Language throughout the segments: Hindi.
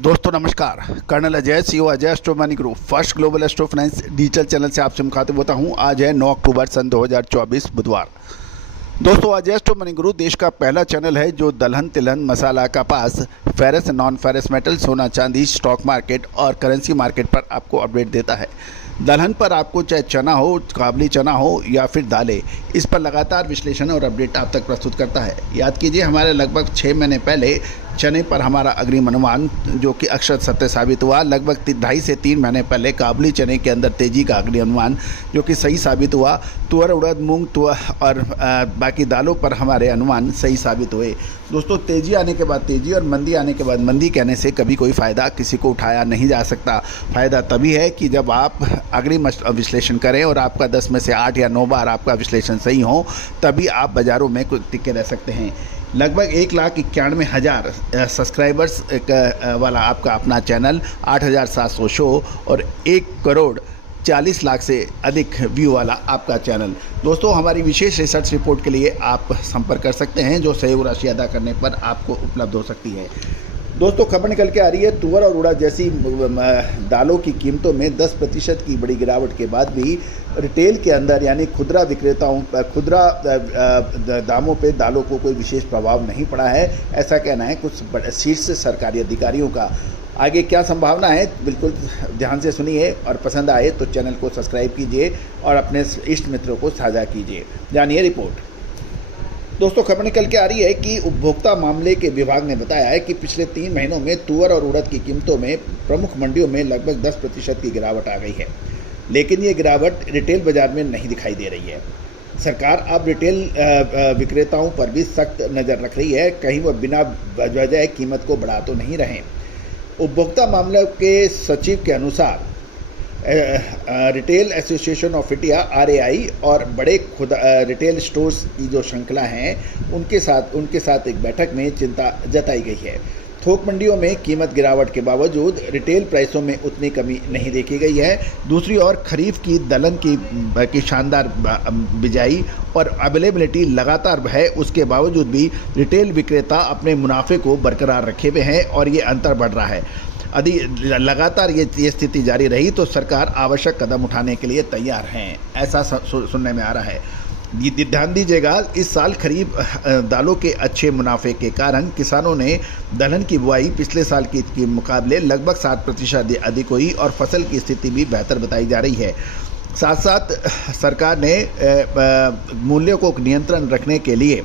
दोस्तों नमस्कार। Colonel Ajay CEO Ajay astro money group first global astro finance digital channel से आपसे मुखातिब होता हूं। आज है 9 अक्टूबर सन 2024 बुधवार। दोस्तों अजय एस्ट्रो मनी ग्रुप देश का पहला चैनल है जो दलहन तिलहन मसाला कपास फेरस नॉन फेरस मेटल सोना चांदी स्टॉक मार्केट और करेंसी मार्केट पर आपको अपडेट देता है। दलहन पर आपको चाहे चना हो, काबली चना हो या फिर दालें, इस पर लगातार विश्लेषण और अपडेट आप तक प्रस्तुत करता है। याद कीजिए हमारे लगभग 6 महीने पहले चने पर हमारा अग्रिम अनुमान जो कि अक्षर सत्य साबित हुआ। लगभग 2.5 से 3 महीने पहले काबुली चने के अंदर तेजी का अग्रिम अनुमान जो कि सही साबित हुआ। तुअर उड़द मूंग और बाकी दालों पर हमारे अनुमान सही साबित हुए। दोस्तों तेजी आने के बाद तेजी और मंदी आने के बाद मंदी कहने से कभी कोई फ़ायदा किसी को उठाया नहीं जा सकता। फ़ायदा तभी है कि जब आप अग्रिम विश्लेषण करें और आपका 10 में से 8 या 9 बार आपका विश्लेषण सही हो, तभी आप बाज़ारों में टिके रह सकते हैं। लगभग 1,91,000 सब्सक्राइबर्स वाला आपका अपना चैनल, 8,700 शो और 1,40,00,000 से अधिक व्यू वाला आपका चैनल। दोस्तों हमारी विशेष रिसर्च रिपोर्ट के लिए आप संपर्क कर सकते हैं जो सहयोग राशि अदा करने पर आपको उपलब्ध हो सकती है। दोस्तों खबर निकल के आ रही है तुअर और उड़द जैसी दालों की कीमतों में 10% की बड़ी गिरावट के बाद भी रिटेल के अंदर यानी खुदरा विक्रेताओं खुदरा दामों पे दालों को कोई विशेष प्रभाव नहीं पड़ा है, ऐसा कहना है कुछ शीर्ष सरकारी अधिकारियों का। आगे क्या संभावना है बिल्कुल ध्यान से सुनिए और पसंद आए तो चैनल को सब्सक्राइब कीजिए और अपने इष्ट मित्रों को साझा कीजिए। जानिए रिपोर्ट। दोस्तों खबर निकल के आ रही है कि उपभोक्ता मामले के विभाग ने बताया है कि पिछले 3 महीनों में तुअर और उड़द की कीमतों में प्रमुख मंडियों में लगभग 10% की गिरावट आ गई है, लेकिन ये गिरावट रिटेल बाजार में नहीं दिखाई दे रही है। सरकार अब रिटेल विक्रेताओं पर भी सख्त नज़र रख रही है, कहीं वह बिना वजह कीमत को बढ़ा तो नहीं रहे। उपभोक्ता मामलों के सचिव के अनुसार retail association of India RAI और बड़े रिटेल स्टोर्स की जो श्रृंखला हैं उनके साथ एक बैठक में चिंता जताई गई है। थोक मंडियों में कीमत गिरावट के बावजूद रिटेल प्राइसों में उतनी कमी नहीं देखी गई है। दूसरी ओर खरीफ की दलहन की शानदार बिजाई और अवेलेबिलिटी लगातार है, उसके बावजूद भी रिटेल विक्रेता अपने मुनाफे को बरकरार रखे हुए हैं और ये अंतर बढ़ रहा है। यदि लगातार ये स्थिति जारी रही तो सरकार आवश्यक कदम उठाने के लिए तैयार हैं, ऐसा सुनने में आ रहा है। ध्यान दीजिएगा, इस साल खरीफ दालों के अच्छे मुनाफे के कारण किसानों ने दलहन की बुआई पिछले साल के मुकाबले लगभग 7% अधिक हुई और फसल की स्थिति भी बेहतर बताई जा रही है। साथ साथ सरकार ने मूल्यों को नियंत्रण रखने के लिए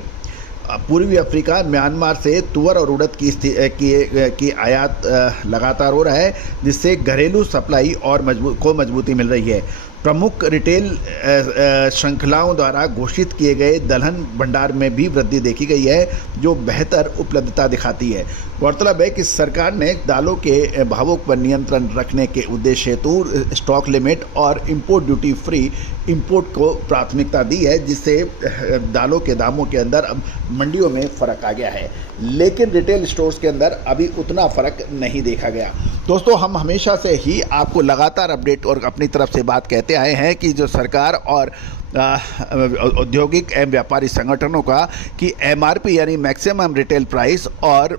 पूर्वी अफ्रीका म्यांमार से तुअर और उड़द की आयात लगातार हो रहा है, जिससे घरेलू सप्लाई और मजबूती मिल रही है। प्रमुख रिटेल श्रृंखलाओं द्वारा घोषित किए गए दलहन भंडार में भी वृद्धि देखी गई है, जो बेहतर उपलब्धता दिखाती है। गौरतलब है कि सरकार ने दालों के भावों पर नियंत्रण रखने के उद्देश्य हेतु स्टॉक लिमिट और इंपोर्ट ड्यूटी फ्री इंपोर्ट को प्राथमिकता दी है, जिससे दालों के दामों के अंदर अब मंडियों में फ़र्क आ गया है, लेकिन रिटेल स्टोर्स के अंदर अभी उतना फ़र्क नहीं देखा गया। दोस्तों हम हमेशा से ही आपको लगातार अपडेट और अपनी तरफ से बात कहते आए हैं कि जो सरकार और औद्योगिक एवं व्यापारी संगठनों का कि MRP यानी मैक्सिमम रिटेल प्राइस और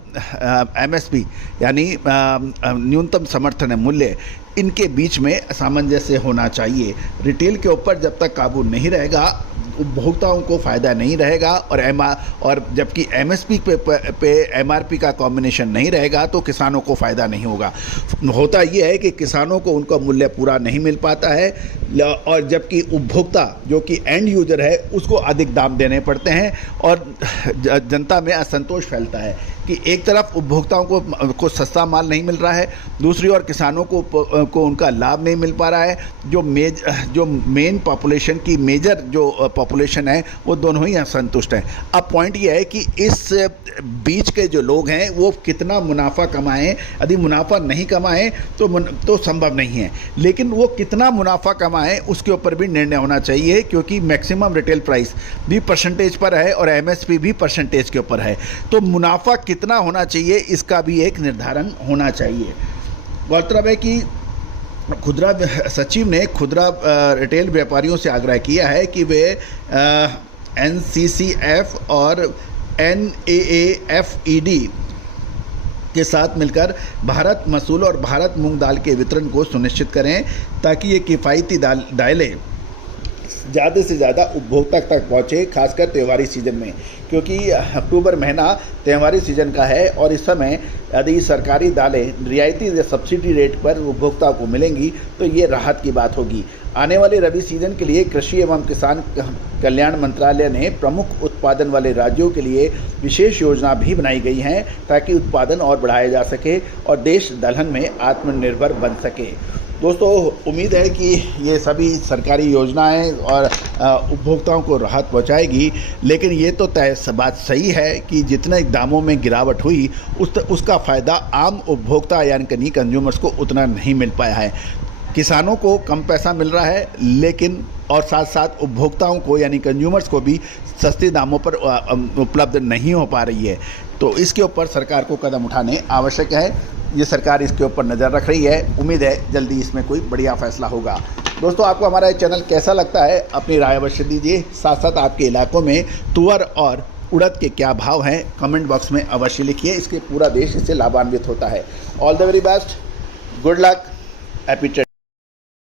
MSP यानी न्यूनतम समर्थन मूल्य, इनके बीच में सामंजस्य होना चाहिए। रिटेल के ऊपर जब तक काबू नहीं रहेगा उपभोक्ताओं को फ़ायदा नहीं रहेगा और जबकि MSP पे MRP का कॉम्बिनेशन नहीं रहेगा तो किसानों को फ़ायदा नहीं होगा। होता ये है कि किसानों को उनका मूल्य पूरा नहीं मिल पाता है और जबकि उपभोक्ता जो कि एंड यूज़र है उसको अधिक दाम देने पड़ते हैं और जनता में असंतोष फैलता है कि एक तरफ उपभोक्ताओं को सस्ता माल नहीं मिल रहा है, दूसरी ओर किसानों को उनका लाभ नहीं मिल पा रहा है। जो मेन पॉपुलेशन की मेजर जो पॉपुलेशन है वो दोनों ही असंतुष्ट हैं। अब पॉइंट ये है कि इस बीच के जो लोग हैं वो कितना मुनाफा कमाएं। यदि मुनाफा नहीं कमाएं तो संभव नहीं है, लेकिन वो कितना मुनाफा कमाएं उसके ऊपर भी निर्णय होना चाहिए, क्योंकि मैक्सिमम रिटेल प्राइस भी परसेंटेज पर है और MSP भी परसेंटेज के ऊपर है, तो मुनाफा कितना होना चाहिए इसका भी एक निर्धारण होना चाहिए। गौरतलब है कि खुदरा सचिव ने खुदरा रिटेल व्यापारियों से आग्रह किया है कि वे NCCF और NAAFED के साथ मिलकर भारत मसूल और भारत मूंग दाल के वितरण को सुनिश्चित करें ताकि ये किफ़ायती दालें ज़्यादा से ज़्यादा उपभोक्ता तक पहुँचे, खासकर त्योहारी सीज़न में, क्योंकि अक्टूबर महीना त्योहारी सीज़न का है और इस समय यदि सरकारी दालें रियायती या सब्सिडी रेट पर उपभोक्ता को मिलेंगी तो ये राहत की बात होगी। आने वाले रबी सीजन के लिए कृषि एवं किसान कल्याण मंत्रालय ने प्रमुख उत्पादन वाले राज्यों के लिए विशेष योजना भी बनाई गई हैं ताकि उत्पादन और बढ़ाया जा सके और देश दलहन में आत्मनिर्भर बन सके। दोस्तों, उम्मीद है कि ये सभी सरकारी योजनाएं और उपभोक्ताओं को राहत पहुंचाएगी, लेकिन ये तो तय बात सही है कि जितने दामों में गिरावट हुई उसका फ़ायदा आम उपभोक्ता यानी कंज्यूमर्स को उतना नहीं मिल पाया है। किसानों को कम पैसा मिल रहा है, लेकिन और साथ साथ उपभोक्ताओं को यानी कंज्यूमर्स को भी सस्ते दामों पर उपलब्ध नहीं हो पा रही है। तो इसके ऊपर सरकार को कदम उठाने आवश्यक है। ये सरकार इसके ऊपर नज़र रख रही है। उम्मीद है जल्दी इसमें कोई बढ़िया फैसला होगा। दोस्तों, आपको हमारा ये चैनल कैसा लगता है अपनी राय अवश्य दीजिए। साथ साथ आपके इलाकों में तुअर और उड़द के क्या भाव हैं कमेंट बॉक्स में अवश्य लिखिए। इसके पूरा देश इससे लाभान्वित होता है। All the very best, good luck, happy trading.